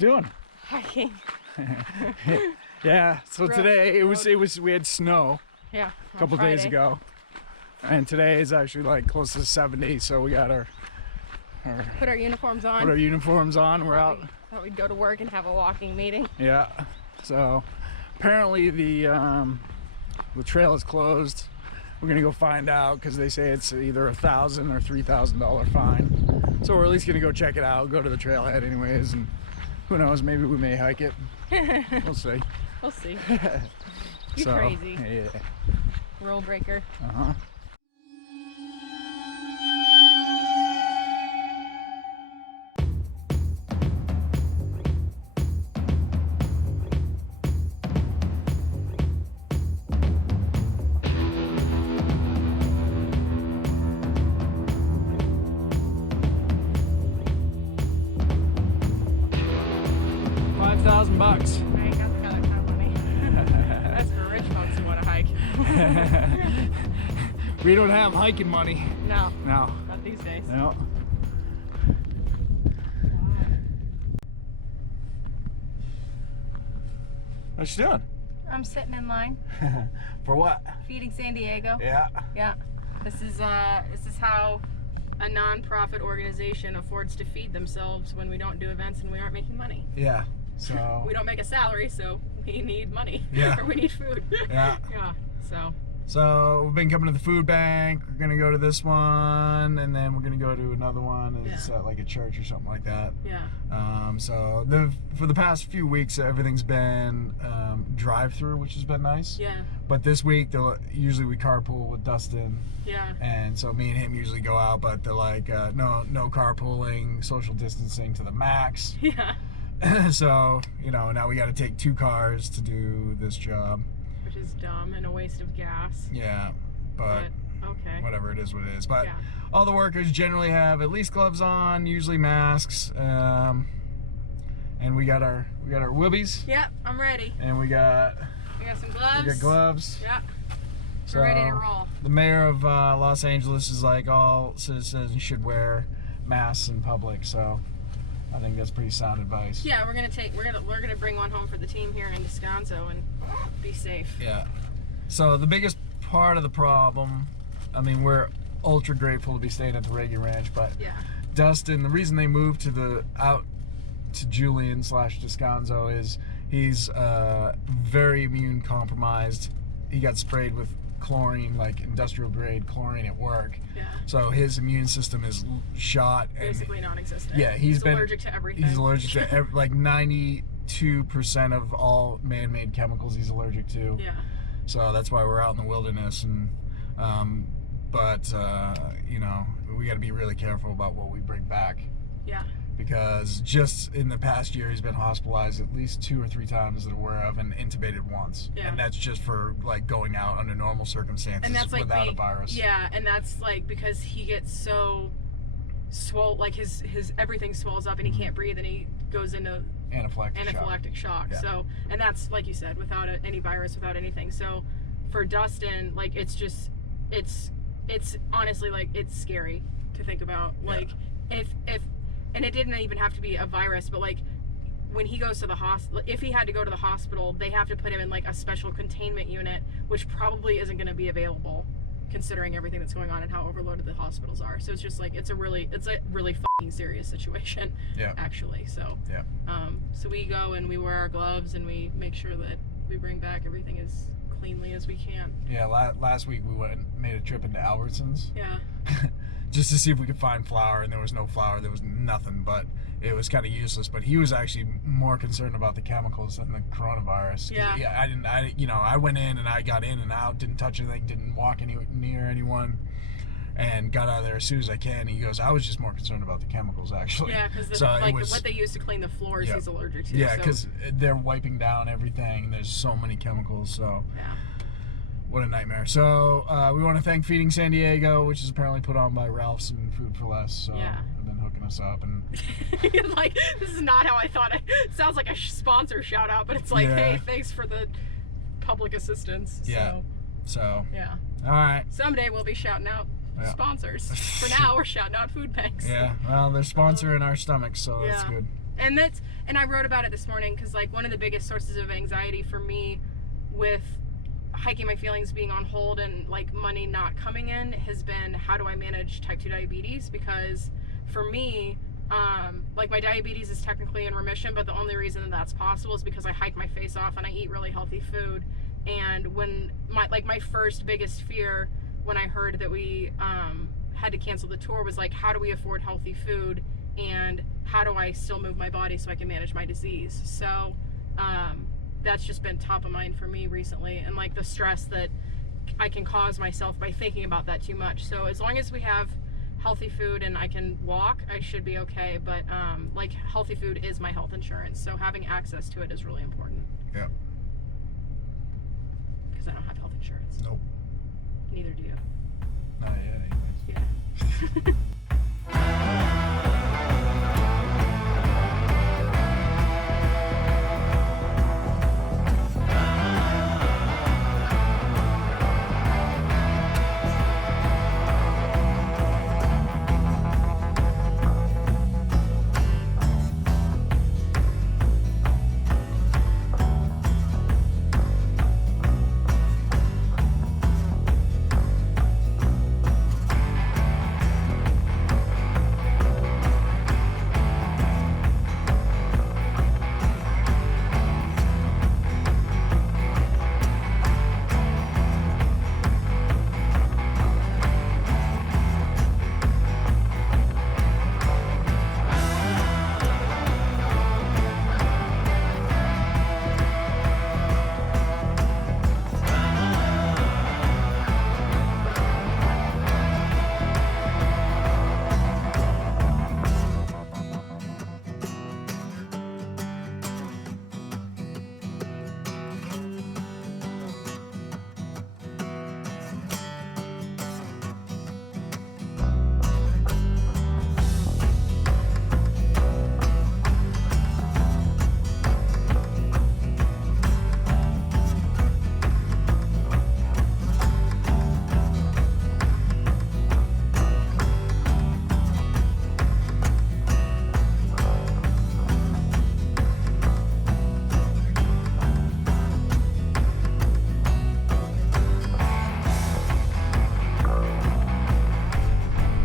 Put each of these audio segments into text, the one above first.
you doing? Hiking. Yeah. So today we had snow. Yeah. A couple days ago, and today is actually like close to 70. So we got our put our uniforms on. We're out. Thought we'd go to work and have a walking meeting. Yeah. So apparently the trail is closed. We're gonna go find out because they say it's either $1,000 or $3,000 fine. So we're at least gonna go check it out, go to the trailhead anyways, and who knows, maybe we may hike it. We'll see. We'll see. You're crazy. Yeah. Rule breaker. Uh-huh. $5,000. I ain't got that kind of money. That's for rich folks who want to hike. We don't have hiking money. No. No. Not these days. No. What you doing? I'm sitting in line. For what? Feeding San Diego. Yeah. Yeah. This is how a non-profit organization affords to feed themselves when we don't do events and we aren't making money. Yeah. So we don't make a salary, so we need money. Yeah. Or we need food. Yeah. Yeah. So we've been coming to the food bank. We're gonna go to this one, and then we're gonna go to another one. It's at like a church or something like that. Yeah. So for the past few weeks, everything's been drive-through, which has been nice. Yeah. But this week, usually we carpool with Dustin. Yeah. And so me and him usually go out, but they're like, no carpooling, social distancing to the max. Yeah. So, now we got to take 2 cars to do this job. Which is dumb and a waste of gas. Yeah, but okay. Whatever, it is what it is. But yeah. All the workers generally have at least gloves on, usually masks. And we got our whoobies. Yep, I'm ready. And we got some gloves. We got gloves. Yeah. So We're ready to roll. The mayor of Los Angeles is like, all citizens should wear masks in public, so I think that's pretty sound advice. Yeah, we're gonna bring one home for the team here in Descanso and be safe. Yeah. So the biggest part of the problem, I mean, we're ultra grateful to be staying at the Reagan Ranch, but yeah. Dustin, the reason they moved out to Julian / Descanso is he's very immune compromised. He got sprayed with chlorine, like industrial grade chlorine at work. Yeah. So his immune system is shot. Basically non-existent. Yeah, he's been allergic to everything. He's allergic to like 92% of all man-made chemicals he's allergic to. Yeah. So that's why we're out in the wilderness, and we got to be really careful about what we bring back. Yeah. Because just in the past year, he's been hospitalized at least 2 or 3 times that we're aware of, and intubated once. Yeah. And that's just for like going out under normal circumstances and that's without a virus. Yeah, and that's like because he gets so swole, like his everything swells up and he can't breathe and he goes into anaphylactic shock. Yeah. So, and that's like you said, without any virus, without anything. So for Dustin, like it's honestly like it's scary to think about. Like if and it didn't even have to be a virus, but like when he goes to the hospital, if he had to go to the hospital, they have to put him in like a special containment unit, which probably isn't going to be available considering everything that's going on and how overloaded the hospitals are. So it's just like it's a really fucking serious situation. Yeah. Actually. So yeah. So we go and we wear our gloves and we make sure that we bring back everything as cleanly as we can. Yeah. Last week we made a trip into Albertsons. Yeah. Just to see if we could find flour, and there was no flour. There was nothing, but it was kind of useless. But he was actually more concerned about the chemicals than the coronavirus. Yeah. I went in and I got in and out, didn't touch anything, didn't walk near anyone, and got out of there as soon as I can. He goes, I was just more concerned about the chemicals, actually. Yeah, because what they use to clean the floors, he's allergic to. Yeah, because they're wiping down everything. There's so many chemicals, so. Yeah. What a nightmare. So we want to thank Feeding San Diego, which is apparently put on by Ralph's and Food for Less. So they've been hooking us up. And like, this is not how I thought it. Sounds like a sponsor shout out, but it's like, hey, thanks for the public assistance. Yeah. So. Yeah. All right. Someday we'll be shouting out Yeah. sponsors. For now, we're shouting out food banks. Yeah, well, they're sponsoring our stomachs, so that's Yeah. good. And I wrote about it this morning because like one of the biggest sources of anxiety for me with hiking my feelings being on hold and like money not coming in has been how do I manage type 2 diabetes, because for me like my diabetes is technically in remission, but the only reason that that's possible is because I hike my face off and I eat really healthy food. And when my first biggest fear when I heard that we had to cancel the tour was like, how do we afford healthy food and how do I still move my body so I can manage my disease? So that's just been top of mind for me recently, and like the stress that I can cause myself by thinking about that too much. So as long as we have healthy food and I can walk, I should be okay. But like healthy food is my health insurance, so having access to it is really important. Yeah. Because I don't have health insurance. Nope. Neither do you. Not yet, anyways. Yeah.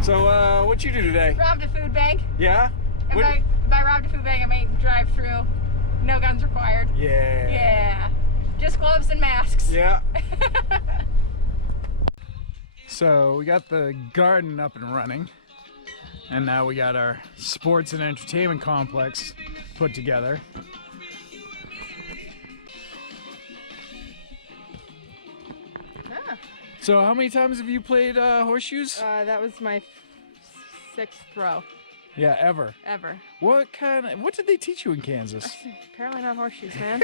So, what'd you do today? Robbed a food bank. Yeah? And by robbed a food bank, I mean drive through. No guns required. Yeah. Yeah. Just gloves and masks. Yeah. So, we got the garden up and running. And now we got our sports and entertainment complex put together. Ah. So, how many times have you played horseshoes? That was my sixth throw Yeah, ever. ever. What did they teach you in Kansas? Apparently not horseshoes, man.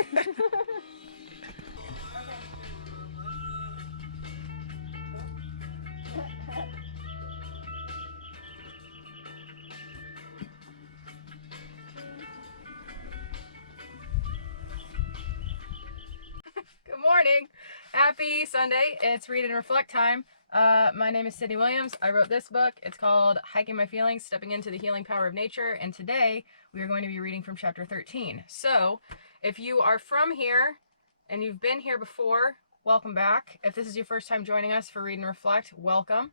Good morning. Happy Sunday. It's Read and Reflect time. My name is Sydney Williams. I wrote this book. It's called Hiking My Feelings, Stepping into the Healing Power of Nature. And today we are going to be reading from chapter 13. So if you are from here and you've been here before, welcome back. If this is your first time joining us for Read and Reflect, welcome.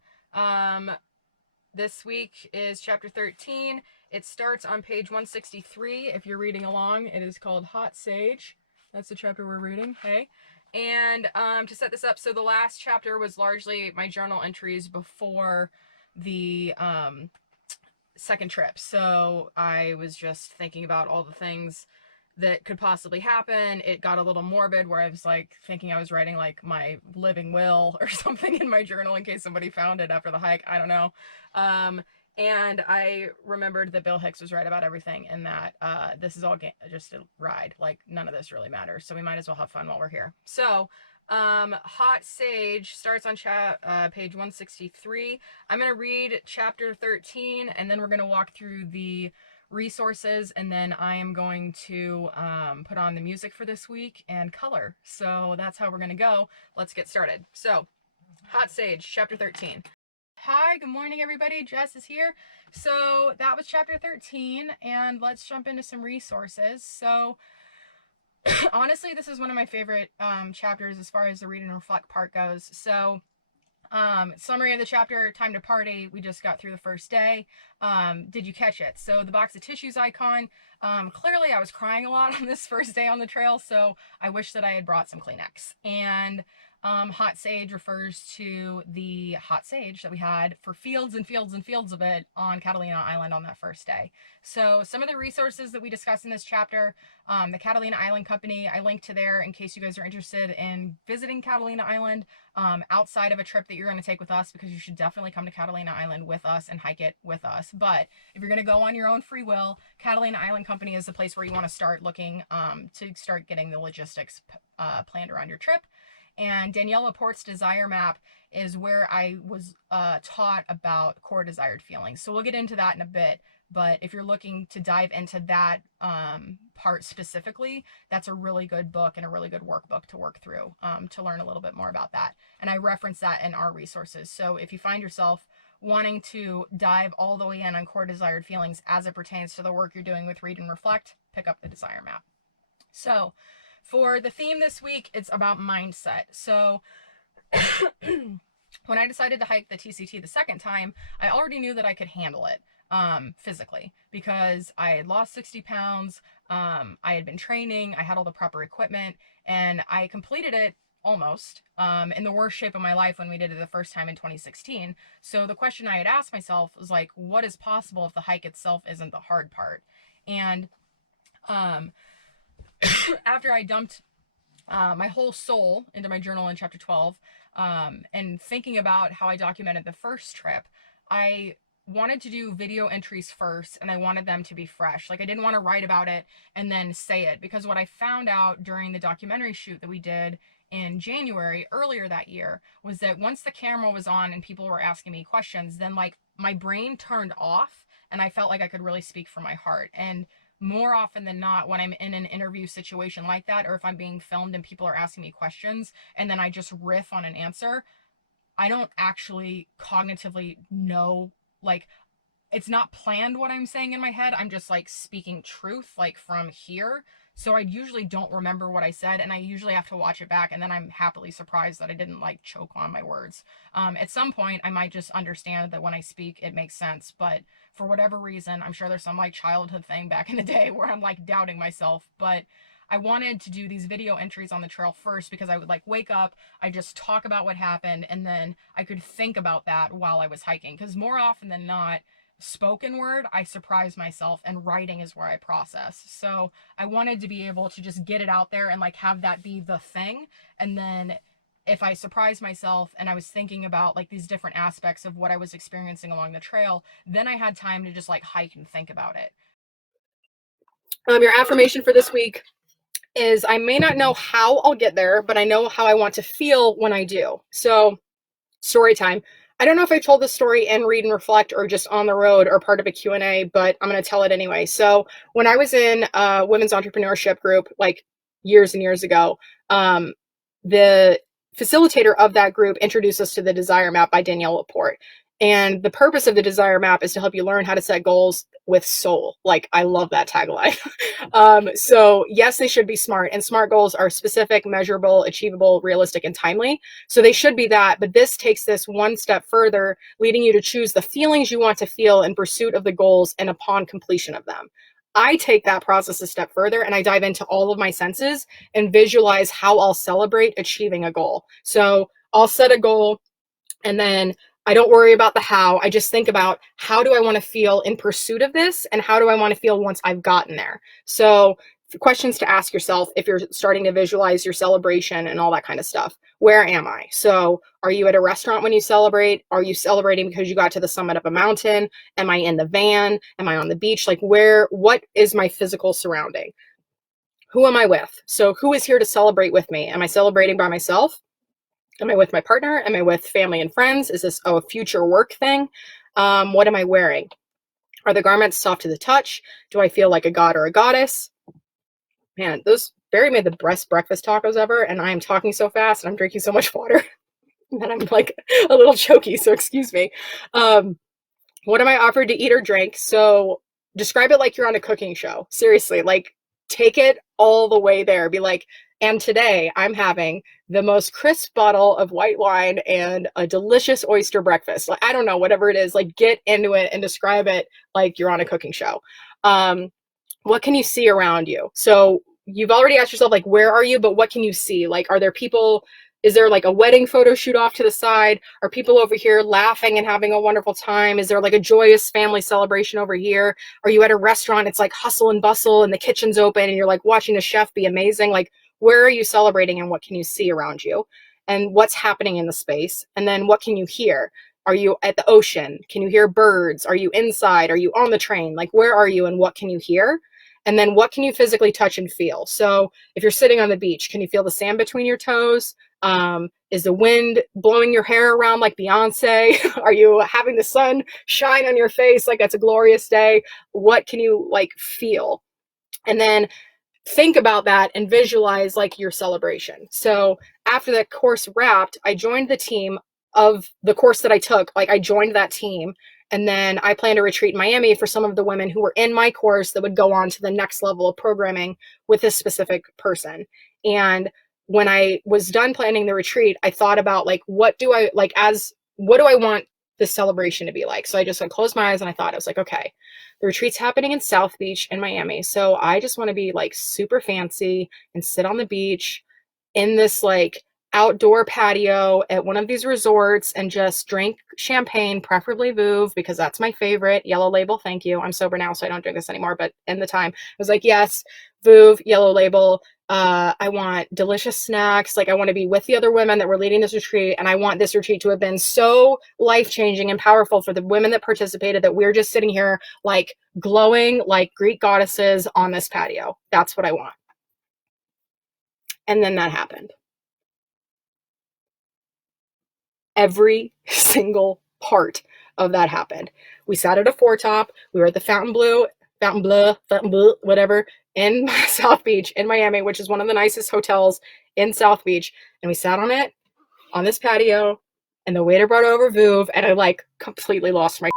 This week is chapter 13. It starts on page 163. If you're reading along, it is called Hot Sage. That's the chapter we're reading. Hey. And to set this up, so the last chapter was largely my journal entries before the second trip. So I was just thinking about all the things that could possibly happen. It got a little morbid where I was like thinking I was writing like my living will or something in my journal in case somebody found it after the hike. I don't know. And I remembered that Bill Hicks was right about everything, and that this is all just a ride. Like, none of this really matters, so we might as well have fun while we're here. So, Hot Sage starts on page 163. I'm going to read chapter 13, and then we're going to walk through the resources, and then I am going to put on the music for this week and color. So that's how we're going to go. Let's get started. So, Hot Sage, chapter 13. Hi, good morning, everybody. Jess is here. So that was chapter 13, and let's jump into some resources. So honestly, this is one of my favorite chapters as far as the read and reflect part goes. So summary of the chapter, time to party. We just got through the first day. Did you catch it? So the box of tissues icon, clearly I was crying a lot on this first day on the trail, so I wish that I had brought some Kleenex. And hot sage refers to the hot sage that we had for fields and fields and fields of it on Catalina Island on that first day. So some of the resources that we discuss in this chapter, the Catalina Island Company, I linked to there in case you guys are interested in visiting Catalina Island outside of a trip that you're going to take with us, because you should definitely come to Catalina Island with us and hike it with us. But if you're going to go on your own free will, Catalina Island Company is the place where you want to start looking to start getting the logistics planned around your trip. And Danielle Laporte's desire map is where I was taught about core desired feelings. So we'll get into that in a bit. But if you're looking to dive into that part specifically, that's a really good book and a really good workbook to work through to learn a little bit more about that. And I reference that in our resources. So if you find yourself wanting to dive all the way in on core desired feelings as it pertains to the work you're doing with Read and Reflect, pick up the desire map. So for the theme this week, it's about mindset. So when I decided to hike the TCT the second time, I already knew that I could handle it physically, because I had lost 60 pounds. I had been training, I had all the proper equipment, and I completed it almost in the worst shape of my life when we did it the first time in 2016. So the question I had asked myself was like, what is possible if the hike itself isn't the hard part? And after I dumped my whole soul into my journal in chapter 12, and thinking about how I documented the first trip, I wanted to do video entries first, and I wanted them to be fresh. Like, I didn't want to write about it and then say it, because what I found out during the documentary shoot that we did in January earlier that year was that once the camera was on and people were asking me questions, then like my brain turned off and I felt like I could really speak from my heart. And more often than not, when I'm in an interview situation like that, or if I'm being filmed and people are asking me questions and then I just riff on an answer, I don't actually cognitively know, like, it's not planned what I'm saying in my head. I'm just like speaking truth, like from here. So I usually don't remember what I said, and I usually have to watch it back, and then I'm happily surprised that I didn't like choke on my words. At some point, I might just understand that when I speak, it makes sense. But for whatever reason, I'm sure there's some like childhood thing back in the day where I'm like doubting myself. But I wanted to do these video entries on the trail first, because I would like wake up, I just talk about what happened, and then I could think about that while I was hiking. Because more often than not, spoken word, I surprise myself, and writing is where I process. So I wanted to be able to just get it out there and like have that be the thing. And then if I surprised myself and I was thinking about like these different aspects of what I was experiencing along the trail, then I had time to just like hike and think about it. Your affirmation for this week is, I may not know how I'll get there, but I know how I want to feel when I do. So story time. I don't know if I told this story in Read and Reflect or just on the road or part of a Q&A, but I'm going to tell it anyway. So when I was in a women's entrepreneurship group, like years and years ago, the facilitator of that group introduced us to the Desire Map by Danielle Laporte. And the purpose of the Desire Map is to help you learn how to set goals with soul. Like, I love that tagline. So yes, they should be smart, and SMART goals are specific, measurable, achievable, realistic, and timely. So they should be that, but this takes this one step further, leading you to choose the feelings you want to feel in pursuit of the goals and upon completion of them. I take that process a step further, and I dive into all of my senses and visualize how I'll celebrate achieving a goal. So I'll set a goal, and then I don't worry about the how. I just think about, how do I want to feel in pursuit of this, and how do I want to feel once I've gotten there? So questions to ask yourself if you're starting to visualize your celebration and all that kind of stuff. Where am I? So are you at a restaurant when you celebrate? Are you celebrating because you got to the summit of a mountain? Am I in the van? Am I on the beach? Like, what is my physical surrounding? Who am I with? So who is here to celebrate with me? Am I celebrating by myself? Am I with my partner? Am I with family and friends? Is this a future work thing? What am I wearing? Are the garments soft to the touch? Do I feel like a god or a goddess? Man, Barry made the best breakfast tacos ever, and I am talking so fast and I'm drinking so much water. that I'm like a little choky, so excuse me. Um, what am I offered to eat or drink? So describe it like you're on a cooking show. Seriously, like take it all the way there. Be like, and today I'm having the most crisp bottle of white wine and a delicious oyster breakfast. Like, I don't know, whatever it is, like get into it and describe it like you're on a cooking show. Um, what can you see around you? So you've already asked yourself, like, where are you, but what can you see? Like, are there people? Is there like a wedding photo shoot off to the side? Are people over here laughing and having a wonderful time? Is there like a joyous family celebration over here? Are you at a restaurant? It's like hustle and bustle and the kitchen's open and you're like watching the chef be amazing. Like, where are you celebrating and what can you see around you? And what's happening in the space? And then what can you hear? Are you at the ocean? Can you hear birds? Are you inside? Are you on the train? Like, where are you and what can you hear? And then what can you physically touch and feel? So if you're sitting on the beach, can you feel the sand between your toes? Is the wind blowing your hair around like Beyonce? Are you having the sun shine on your face like it's a glorious day? What can you like feel? And then think about that and visualize like your celebration. So after that course wrapped, I joined the team of the course that I took. Like I joined that team. And then I planned a retreat in Miami for some of the women who were in my course that would go on to the next level of programming with this specific person. And when I was done planning the retreat, I thought about like, what do I like as what do I want this celebration to be like? So I just like closed my eyes and I thought, I was like, okay, the retreat's happening in South Beach in Miami. So I just want to be like super fancy and sit on the beach in this like outdoor patio at one of these resorts and just drink champagne, preferably Veuve, because that's my favorite. Yellow Label, thank you. I'm sober now, so I don't drink this anymore. But in the time, I was like, yes, Veuve, Yellow Label. I want delicious snacks. Like I want to be with the other women that were leading this retreat. And I want this retreat to have been so life-changing and powerful for the women that participated that we're just sitting here like glowing like Greek goddesses on this patio. That's what I want. And then that happened. Every single part of that happened. We sat at a foretop. We were at the Fontainebleau, whatever, in South Beach in Miami, which is one of the nicest hotels in South Beach. And we sat on it on this patio, and the waiter brought over Veuve, and I like completely lost my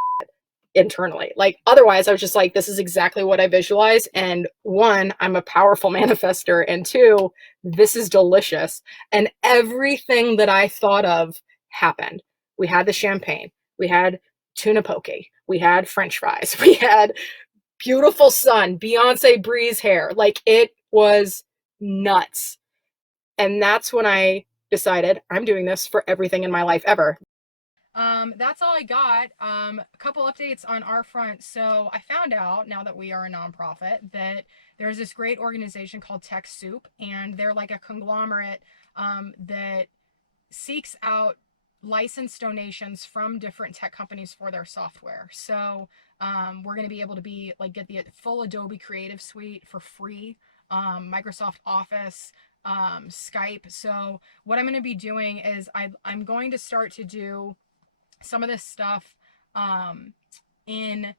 internally. Like otherwise, I was just like, this is exactly what I visualize. And one, I'm a powerful manifester, and two, this is delicious. And everything that I thought of happened. We had the champagne, we had tuna poke, we had French fries, we had beautiful sun, Beyonce breeze hair. Like it was nuts. And that's when I decided I'm doing this for everything in my life ever. That's all I got. A couple updates on our front. So I found out now that we are a nonprofit that there's this great organization called TechSoup, and they're like a conglomerate that seeks out licensed donations from different tech companies for their software. So we're going to be able to be like get the full Adobe Creative Suite for free, Microsoft Office, Skype. So what I'm going to be doing is I'm going to start to do some of this stuff in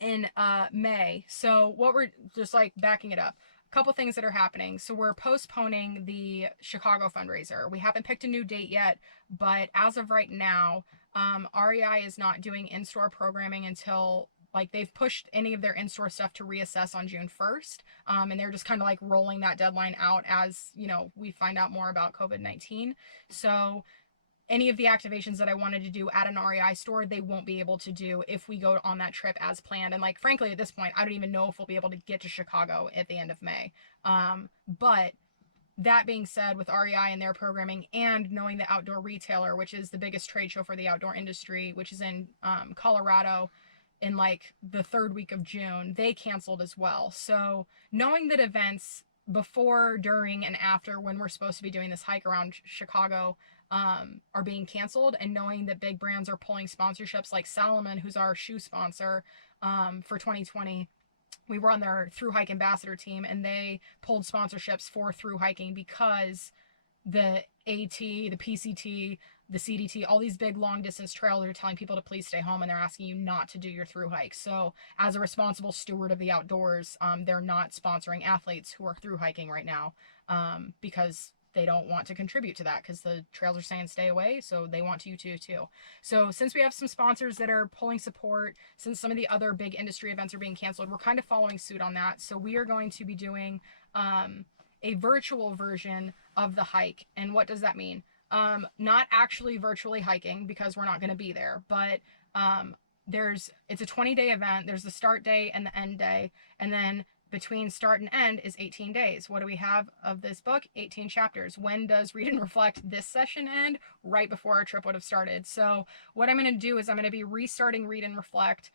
in May. So what we're just like backing it up. A couple things that are happening. So we're postponing the Chicago fundraiser. We haven't picked a new date yet, but as of right now, REI is not doing in-store programming until like they've pushed any of their in-store stuff to reassess on June 1st. And they're just kind of like rolling that deadline out as, you know, we find out more about COVID-19. So any of the activations that I wanted to do at an REI store, they won't be able to do if we go on that trip as planned. And like, frankly, at this point, I don't even know if we'll be able to get to Chicago at the end of May. But that being said, with REI and their programming and knowing the Outdoor Retailer, which is the biggest trade show for the outdoor industry, which is in Colorado in like the third week of June, they canceled as well. So knowing that events before, during, and after when we're supposed to be doing this hike around Chicago are being canceled, and knowing that big brands are pulling sponsorships like Salomon, who's our shoe sponsor for 2020. We were on their through hike ambassador team, and they pulled sponsorships for through hiking because the AT, the PCT, the CDT, all these big long distance trails are telling people to please stay home, and they're asking you not to do your through hike. So as a responsible steward of the outdoors, they're not sponsoring athletes who are through hiking right now because they don't want to contribute to that because the trails are saying stay away, so they want you to too. So since we have some sponsors that are pulling support, since some of the other big industry events are being canceled, we're kind of following suit on that. So we are going to be doing a virtual version of the hike. And what does that mean? Not actually virtually hiking, because we're not going to be there, but it's a 20-day event. There's the start day and the end day, and then between start and end is 18 days. What do we have of this book? 18 chapters. When does Read and Reflect this session end? Right before our trip would have started. So what I'm going to do is I'm going to be restarting Read and Reflect,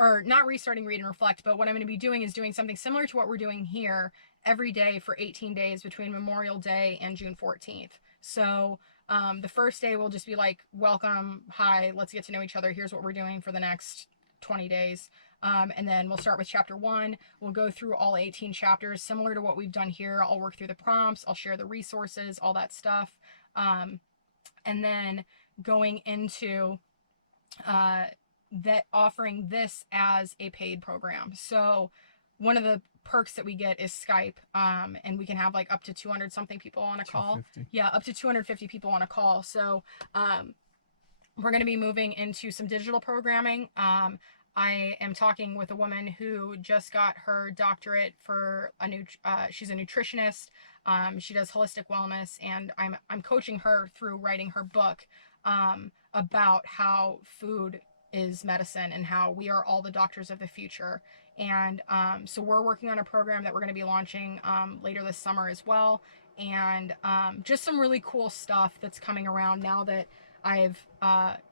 or not restarting Read and Reflect, but what I'm going to be doing is doing something similar to what we're doing here every day for 18 days between Memorial Day and June 14th. So the first day will just be like, welcome, hi, let's get to know each other. Here's what we're doing for the next 20 days. And then we'll start with chapter 1. We'll go through all 18 chapters, similar to what we've done here. I'll work through the prompts. I'll share the resources, all that stuff. And then going into that, offering this as a paid program. So one of the perks that we get is Skype, and we can have like up to 200 something people on a call. Yeah, up to 250 people on a call. So we're going to be moving into some digital programming. I am talking with a woman who just got her doctorate for she's a nutritionist. She does holistic wellness, and I'm coaching her through writing her book about how food is medicine and how we are all the doctors of the future. And so we're working on a program that we're going to be launching later this summer as well. And just some really cool stuff that's coming around now that I've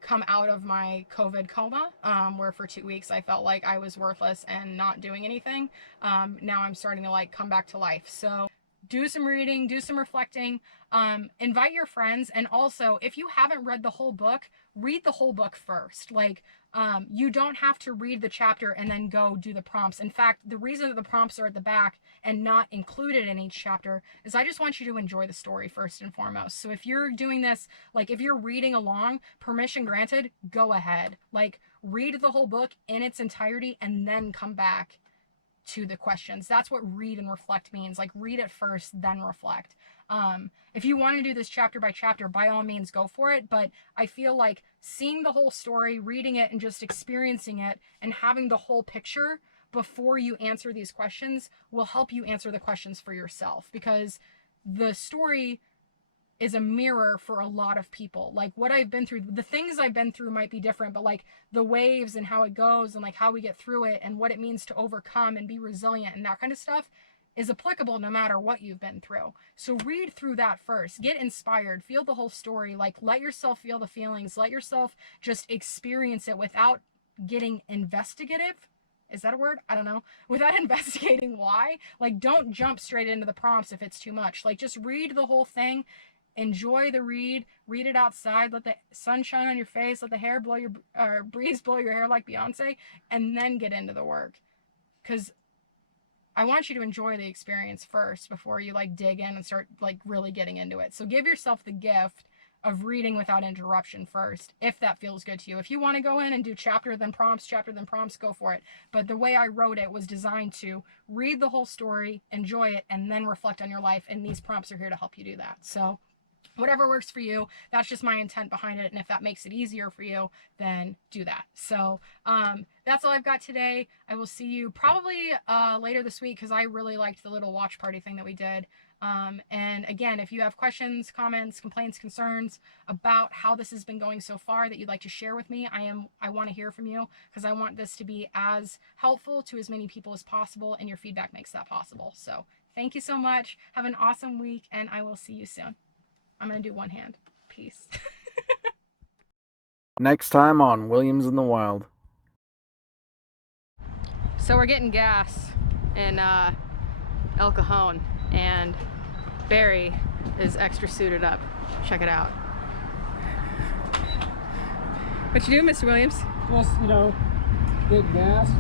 come out of my COVID coma, where for 2 weeks I felt like I was worthless and not doing anything. Now I'm starting to like come back to life. So do some reading, do some reflecting, invite your friends. And also, if you haven't read the whole book, read the whole book first. Like, you don't have to read the chapter and then go do the prompts. In fact, the reason that the prompts are at the back and not included in each chapter is I just want you to enjoy the story first and foremost. So if you're doing this, like if you're reading along, permission granted, go ahead. Like, read the whole book in its entirety and then come back to the questions. That's what read and reflect means. Like, read it first, then reflect. If you want to do this chapter by chapter, by all means, go for it. But I feel like seeing the whole story, reading it, and just experiencing it and having the whole picture before you answer these questions will help you answer the questions for yourself, because the story is a mirror for a lot of people. Like, what I've been through, the things I've been through might be different, but like the waves and how it goes and like how we get through it and what it means to overcome and be resilient and that kind of stuff is applicable no matter what you've been through. So read through that first, get inspired, feel the whole story, like let yourself feel the feelings, let yourself just experience it without getting investigative. Is that a word? I don't know. Without investigating why. Like, don't jump straight into the prompts if it's too much. Like, just read the whole thing. Enjoy the read it outside, let the sun shine on your face, let the hair blow your breeze blow your hair like Beyonce, and then get into the work. Because I want you to enjoy the experience first before you like dig in and start like really getting into it. So give yourself the gift of reading without interruption first, if that feels good to you. If you want to go in and do chapter then prompts, go for it. But the way I wrote it was designed to read the whole story, enjoy it, and then reflect on your life. And these prompts are here to help you do that. So whatever works for you, that's just my intent behind it. And if that makes it easier for you, then do that. So that's all I've got today. I will see you probably later this week, because I really liked the little watch party thing that we did. And again, if you have questions, comments, complaints, concerns about how this has been going so far that you'd like to share with me, I want to hear from you, because I want this to be as helpful to as many people as possible, and your feedback makes that possible. So thank you so much. Have an awesome week, and I will see you soon. I'm going to do one hand. Peace. Next time on Williams in the Wild. So we're getting gas in El Cajon, and Barry is extra suited up. Check it out. What you doing, Mr. Williams? Just, getting gas.